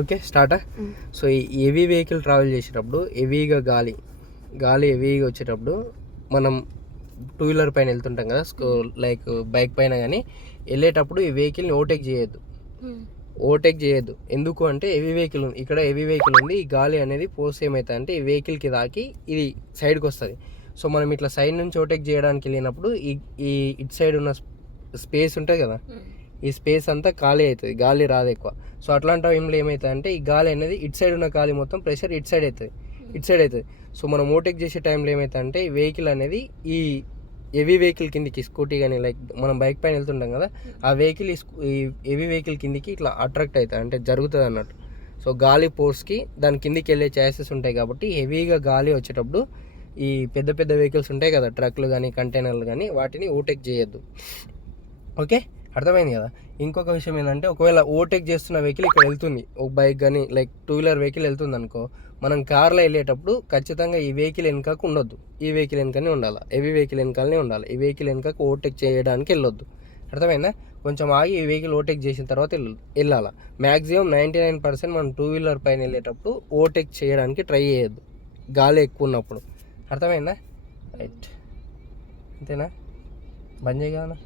Okay స్టార్టా. So ఈ heavy vehicle travel చేసేటప్పుడు హెవీగా గాలి హెవీగా వచ్చేటప్పుడు మనం టూ వీలర్ పైన వెళ్తుంటాం కదా, లైక్ బైక్ పైన కానీ వెళ్ళేటప్పుడు ఈ వెహికల్ని ఓవర్టేక్ చేయొద్దు. ఎందుకు అంటే హెవీ వెహికల్ ఉంది, ఇక్కడ హెవీ వెహికల్ ఉంది, ఈ గాలి అనేది పోస్ట్ ఏమవుతుంది అంటే ఈ వెహికల్కి తాకి ఇది సైడ్కి వస్తుంది. సో మనం ఇట్లా సైడ్ నుంచి ఓవర్టేక్ చేయడానికి వెళ్ళినప్పుడు ఈ ఇటు సైడ్ ఉన్న స్పేస్ ఉంటుంది కదా, ఈ స్పేస్ అంతా ఖాళీ అవుతుంది, గాలి రాదు ఎక్కువ. సో అట్లాంటి టైంలో ఏమవుతుంది అంటే ఈ గాలి అనేది ఇటు సైడ్ ఉన్న గాలి మొత్తం ప్రెషర్ ఇటు సైడ్ అవుతుంది. సో మనం ఓవర్టేక్ చేసే టైంలో ఏమవుతుంది అంటే ఈ వెహికల్ అనేది ఈ హెవీ వెహికల్ కిందికి, స్కూటీ కానీ లైక్ మనం బైక్ పైన వెళ్తుంటాం కదా, ఆ వెహికల్ ఈ హెవీ వెహికల్ కిందికి ఇట్లా అట్రాక్ట్ అవుతుంది, అంటే జరుగుతుంది అన్నట్టు. సో గాలి ఫోర్స్కి దాని కిందికి వెళ్ళే ఛాన్సెస్ ఉంటాయి. కాబట్టి హెవీగా గాలి వచ్చేటప్పుడు ఈ పెద్ద పెద్ద వెహికల్స్ ఉంటాయి కదా, ట్రక్లు కానీ కంటైనర్లు కానీ, వాటిని ఓవర్టేక్ చేయొద్దు. ఓకే, అర్థమైంది కదా. ఇంకొక విషయం ఏంటంటే ఒకవేళ ఓవర్టేక్ చేస్తున్న వెహికల్ ఇక్కడ వెళ్తుంది, ఒక బైక్ కానీ లైక్ టూ వీలర్ వెహికల్ వెళ్తుంది అనుకో, మనం కార్లో వెళ్ళేటప్పుడు ఖచ్చితంగా ఈ వెహికల్ వెనకకు ఉండొద్దు, ఈ వెహికల్ వెనకనే ఉండాలి, హెవీ వెహికల్ వెనకాలనే ఉండాలి. ఈ వెహికల్ వెనకకు ఓవర్టేక్ చేయడానికి వెళ్ళొద్దు. అర్థమైందా? కొంచెం ఆగి ఈ వెహికల్ ఓవర్టేక్ చేసిన తర్వాత వెళ్ళాలి. మ్యాక్సిమం 99% మనం టూ వీలర్ పైన వెళ్ళేటప్పుడు ఓవర్టేక్ చేయడానికి ట్రై చేయొద్దు గాలి ఎక్కువ ఉన్నప్పుడు. అర్థమైందా? రైట్, అంతేనా? బంద్ చేయగలనా?